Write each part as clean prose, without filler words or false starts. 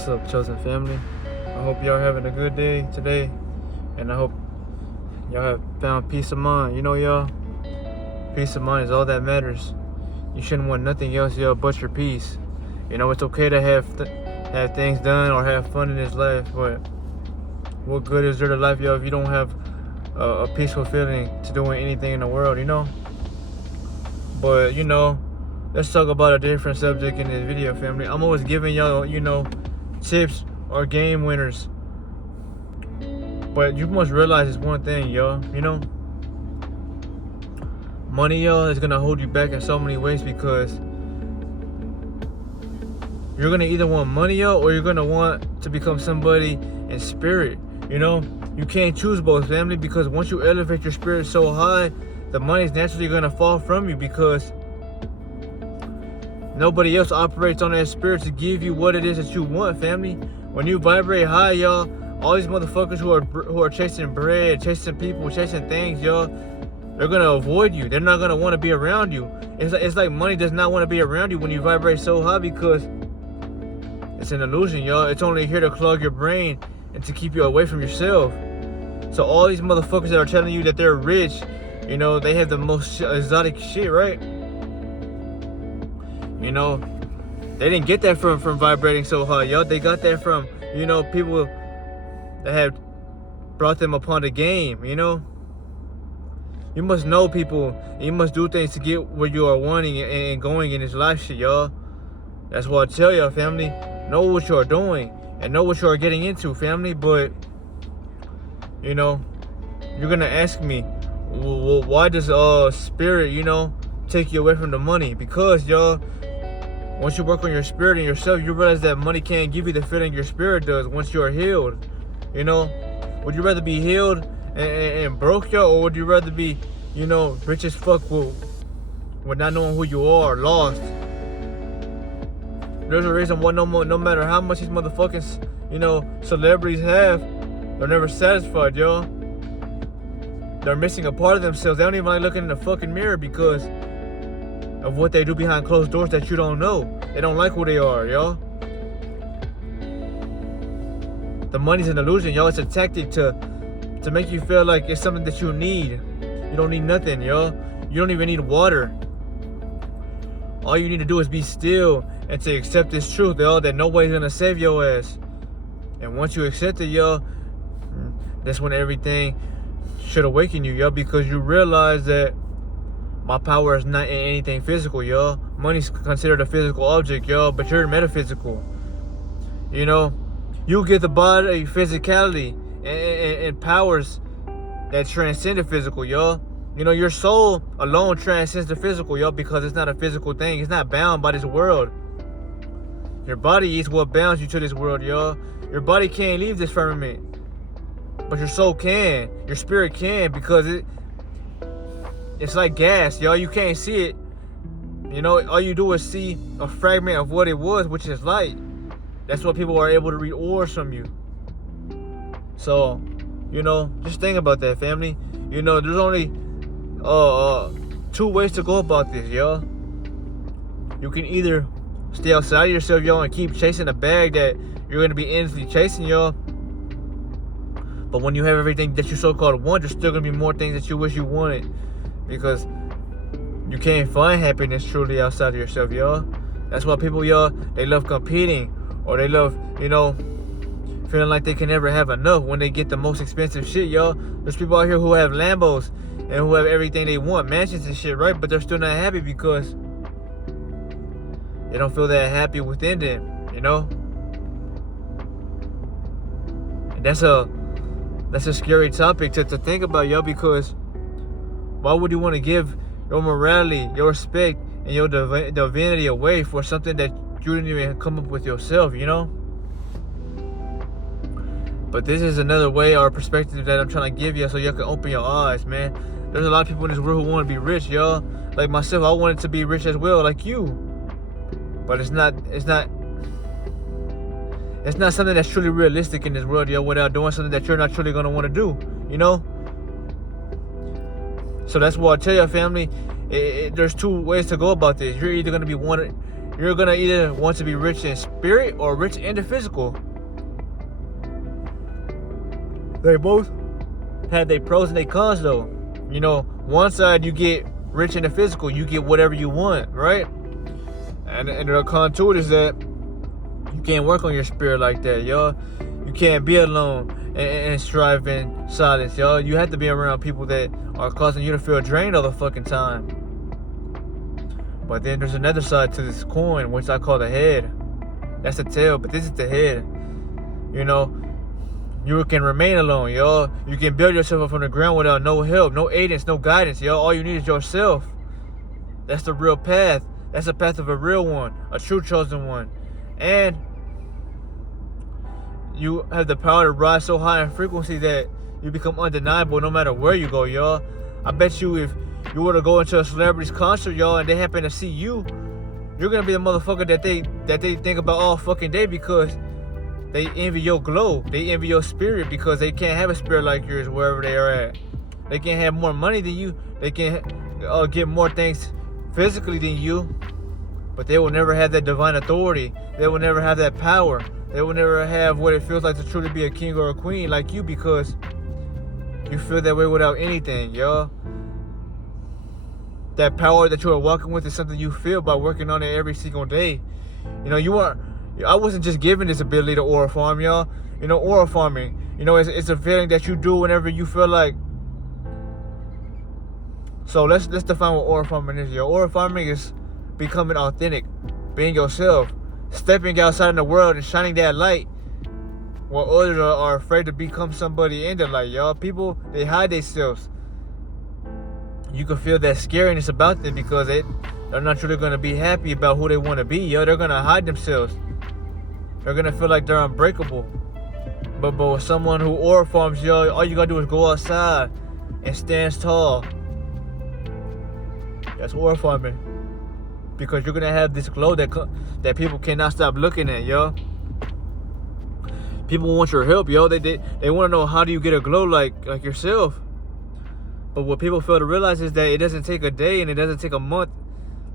What's up, chosen family? I hope y'all having a good day today, and I hope y'all have found peace of mind. You know, y'all, peace of mind is all that matters. You shouldn't want nothing else, y'all, but your peace. You know, it's okay to have things done or have fun in this life, but what good is there to life, y'all, if you don't have a peaceful feeling to doing anything in the world, you know? But, you know, let's talk about a different subject in this video, family. I'm always giving y'all, you know, tips or game winners. But you must realize this one thing, y'all. You know, money, y'all, is gonna hold you back in so many ways because you're gonna either want money, y'all, or you're gonna want to become somebody in spirit. You know, you can't choose both, family, because once you elevate your spirit so high, the money is naturally gonna fall from you because nobody else operates on that spirit to give you what it is that you want, family. When you vibrate high, y'all, all these motherfuckers who are chasing bread, chasing people, chasing things, y'all, they're gonna avoid you. They're not gonna want to be around you. It's like money does not want to be around you when you vibrate so high because it's an illusion, y'all. It's only here to clog your brain and to keep you away from yourself. So all these motherfuckers that are telling you that they're rich, you know, they have the most exotic shit, right? You know, they didn't get that from vibrating so high, y'all. They got that from, you know, people that have brought them upon the game, you know. You must know people, and you must do things to get where you are wanting and going in this life shit, y'all. That's what I tell y'all, family. Know what you are doing and know what you are getting into, family. But, you know, you're gonna ask me, well, why does spirit, you know, take you away from the money? Because, y'all, once you work on your spirit and yourself, you realize that money can't give you the feeling your spirit does once you are healed. You know, would you rather be healed and broke, y'all, or would you rather be, you know, rich as fuck with not knowing who you are, lost? There's a reason why no matter how much these motherfucking, you know, celebrities have, they're never satisfied, y'all. They're missing a part of themselves. They don't even like looking in the fucking mirror because of what they do behind closed doors that you don't know. They don't like who they are, y'all. The money's an illusion, y'all. It's a tactic to make you feel like it's something that you need. You don't need nothing, y'all. You don't even need water. All you need to do is be still and to accept this truth, y'all, that nobody's gonna save your ass. And once you accept it, y'all, that's when everything should awaken you, y'all, because you realize that my power is not in anything physical, y'all. Money's considered a physical object, y'all, but you're metaphysical. You know, you get the body physicality and powers that transcend the physical, y'all. You know, your soul alone transcends the physical, y'all, because it's not a physical thing. It's not bound by this world. Your body is what bounds you to this world, y'all. Your body can't leave this firmament, but your soul can. Your spirit can, because it's like gas, y'all. You can't see it. You know, all you do is see a fragment of what it was, which is light. That's why people are able to read auras from you. So, you know, just think about that, family. You know, there's only two ways to go about this, y'all. You can either stay outside of yourself, y'all, and keep chasing a bag that you're gonna be endlessly chasing, y'all. But when you have everything that you so-called want, there's still gonna be more things that you wish you wanted, because you can't find happiness truly outside of yourself, y'all. That's why people, y'all, they love competing, or they love, you know, feeling like they can never have enough when they get the most expensive shit, y'all. There's people out here who have Lambos and who have everything they want, mansions and shit, right? But they're still not happy because they don't feel that happy within them, you know? And that's a scary topic to think about, y'all, because why would you want to give your morality, your respect, and your divinity away for something that you didn't even come up with yourself, you know? But this is another way or perspective that I'm trying to give you so y'all can open your eyes, man. There's a lot of people in this world who want to be rich, y'all. Like myself, I wanted to be rich as well, like you. But it's not something that's truly realistic in this world, y'all, without doing something that you're not truly going to want to do, you know? So that's why I tell your family, there's two ways to go about this. You're either going to be you're gonna either want to be rich in spirit or rich in the physical. They both have their pros and their cons though. You know, one side you get rich in the physical, you get whatever you want, right? And the con to it is that you can't work on your spirit like that, y'all. You can't be alone and strive in silence, y'all. You have to be around people that are causing you to feel drained all the fucking time. But then there's another side to this coin, which I call the head. That's the tail, but this is the head. You know, you can remain alone, y'all. You can build yourself up from the ground without no help, no aidance, no guidance, y'all. All you need is yourself. That's the real path. That's the path of a real one, a true chosen one. And you have the power to rise so high in frequency that you become undeniable no matter where you go, y'all. I bet you if you were to go into a celebrity's concert, y'all, and they happen to see you, you're gonna be the motherfucker that they think about all fucking day because they envy your glow. They envy your spirit because they can't have a spirit like yours wherever they are at. They can have more money than you. They can get more things physically than you, but they will never have that divine authority. They will never have that power. They will never have what it feels like to truly be a king or a queen like you because you feel that way without anything, y'all. That power that you are walking with is something you feel by working on it every single day. You know, I wasn't just given this ability to aura farm, y'all. You know, aura farming, you know, it's a feeling that you do whenever you feel like. So let's define what aura farming is, y'all. Aura farming is becoming authentic, being yourself, stepping outside in the world and shining that light while others are afraid to become somebody in the light, y'all. People, they hide themselves. You can feel that scariness about them because they're not really going to be happy about who they want to be, yo. They're going to hide themselves. They're going to feel like they're unbreakable. But with someone who aura farms, yo, all you got to do is go outside and stand tall. That's aura farming. Because you're going to have this glow that people cannot stop looking at, yo. People want your help, yo. They want to know, how do you get a glow like yourself? But what people fail to realize is that it doesn't take a day and it doesn't take a month.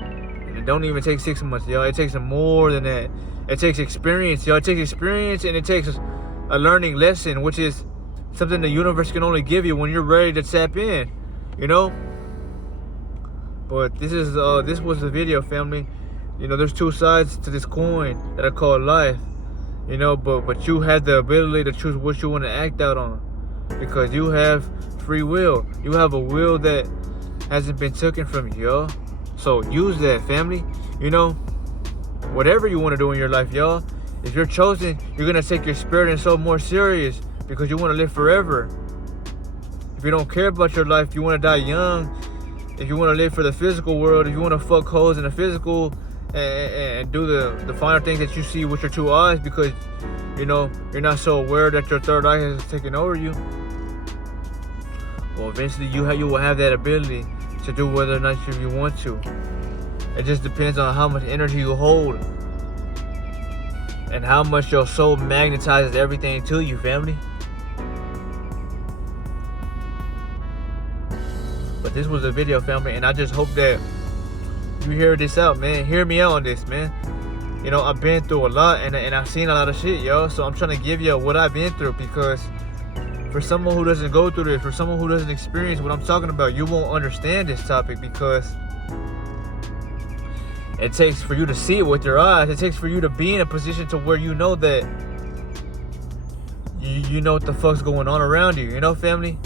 And it don't even take 6 months, yo. It takes more than that. It takes experience, yo. It takes experience and it takes a learning lesson, which is something the universe can only give you when you're ready to tap in, you know? But this was the video, family. You know, there's two sides to this coin that I call life. You know, but you have the ability to choose what you want to act out on. Because you have free will. You have a will that hasn't been taken from you, y'all. So use that, family. You know, whatever you want to do in your life, y'all. If you're chosen, you're going to take your spirit and soul more serious because you want to live forever. If you don't care about your life, you want to die young. If you want to live for the physical world, if you want to fuck hoes in the physical and do the finer things that you see with your two eyes because, you know, you're not so aware that your third eye has taken over you. Well, eventually you will have that ability to do whether or not you want to. It just depends on how much energy you hold and how much your soul magnetizes everything to you, family. But this was a video, family, and I just hope that you hear this out, man. Hear me out on this, man. You know, I've been through a lot and I've seen a lot of shit, yo. So I'm trying to give you what I've been through because for someone who doesn't go through this, for someone who doesn't experience what I'm talking about, you won't understand this topic because it takes for you to see it with your eyes. It takes for you to be in a position to where you know that you know what the fuck's going on around you, you know, family?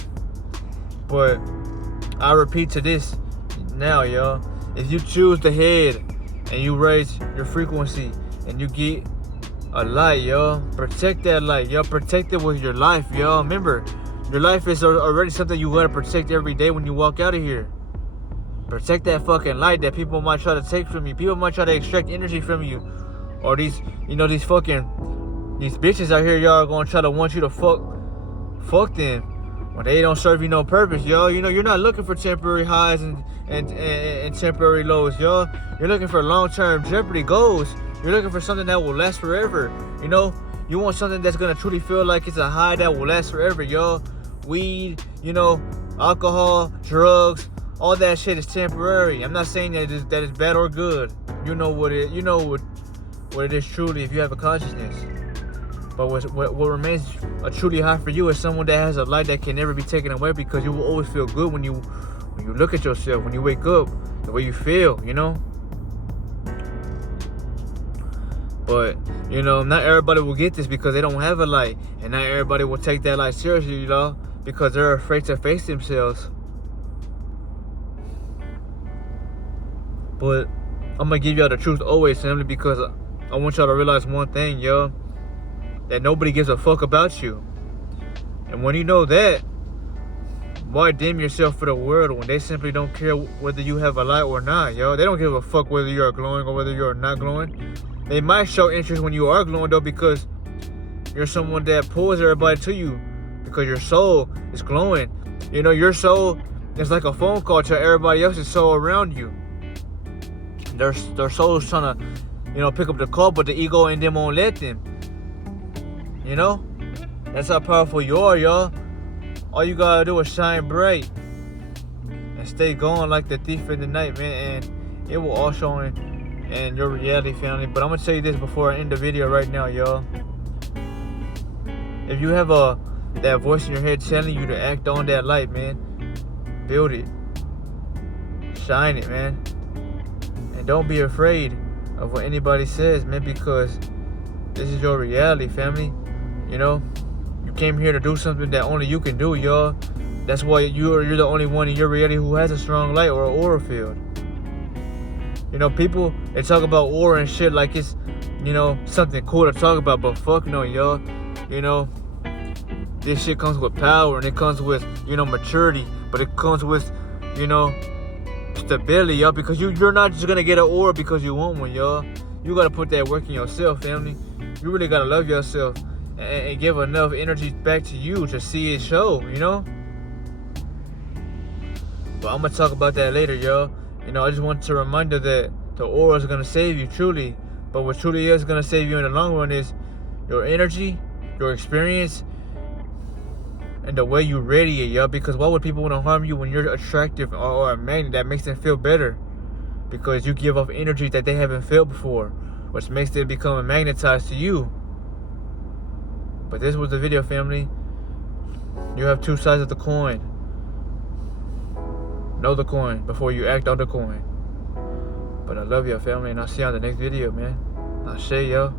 But I repeat to this now, y'all. If you choose the head and you raise your frequency and you get a light, y'all, protect that light, y'all. Protect it with your life, y'all. Remember, your life is already something you gotta protect every day when you walk out of here. Protect that fucking light that people might try to take from you. People might try to extract energy from you. Or these bitches out here, y'all, are gonna try to want you to fuck them. When they don't serve you no purpose, y'all. You know, you're not looking for temporary highs and temporary lows, y'all. You're looking for long-term Jeopardy goals. You're looking for something that will last forever. You know, you want something that's gonna truly feel like it's a high that will last forever, y'all. Weed, you know, alcohol, drugs, all that shit is temporary. I'm not saying that is bad or good. You know what it is truly if you have a consciousness. But what remains truly high for you is someone that has a light that can never be taken away, because you will always feel good when you look at yourself, when you wake up, the way you feel, you know? But, you know, not everybody will get this because they don't have a light. And not everybody will take that light seriously, you know, because they're afraid to face themselves. But I'm going to give y'all the truth always, simply because I want y'all to realize one thing, yo. That nobody gives a fuck about you. And when you know that, why dim yourself for the world when they simply don't care whether you have a light or not, yo? They don't give a fuck whether you are glowing or whether you are not glowing. They might show interest when you are glowing, though, because you're someone that pulls everybody to you, because your soul is glowing. You know, your soul is like a phone call to everybody else's soul around you. Their soul's trying to, you know, pick up the call, but the ego in them won't let them. You know? That's how powerful you are, y'all. All you gotta do is shine bright and stay going like the thief in the night, man. And it will all show in your reality, family. But I'm gonna tell you this before I end the video right now, y'all. If you have that voice in your head telling you to act on that light, man, build it. Shine it, man. And don't be afraid of what anybody says, man, because this is your reality, family. You know, you came here to do something that only you can do, y'all. That's why you're the only one in your reality who has a strong light or an aura field. You know, people, they talk about aura and shit like it's, you know, something cool to talk about, but fuck no, y'all. You know, this shit comes with power, and it comes with, you know, maturity, but it comes with, you know, stability, y'all, because you're not just gonna get an aura because you want one, y'all. You gotta put that work in yourself, family. You really gotta love yourself and give enough energy back to you to see it show, you know? But I'm gonna talk about that later, y'all. You know, I just want to remind you that the aura is gonna save you, truly. But what truly is gonna save you in the long run is your energy, your experience, and the way you radiate, y'all. Because why would people want to harm you when you're attractive or a magnet that makes them feel better? Because you give off energy that they haven't felt before, which makes them become magnetized to you. But this was the video, family. You have two sides of the coin. Know the coin before you act on the coin. But I love y'all, family, and I'll see you on the next video, man. I'll see y'all.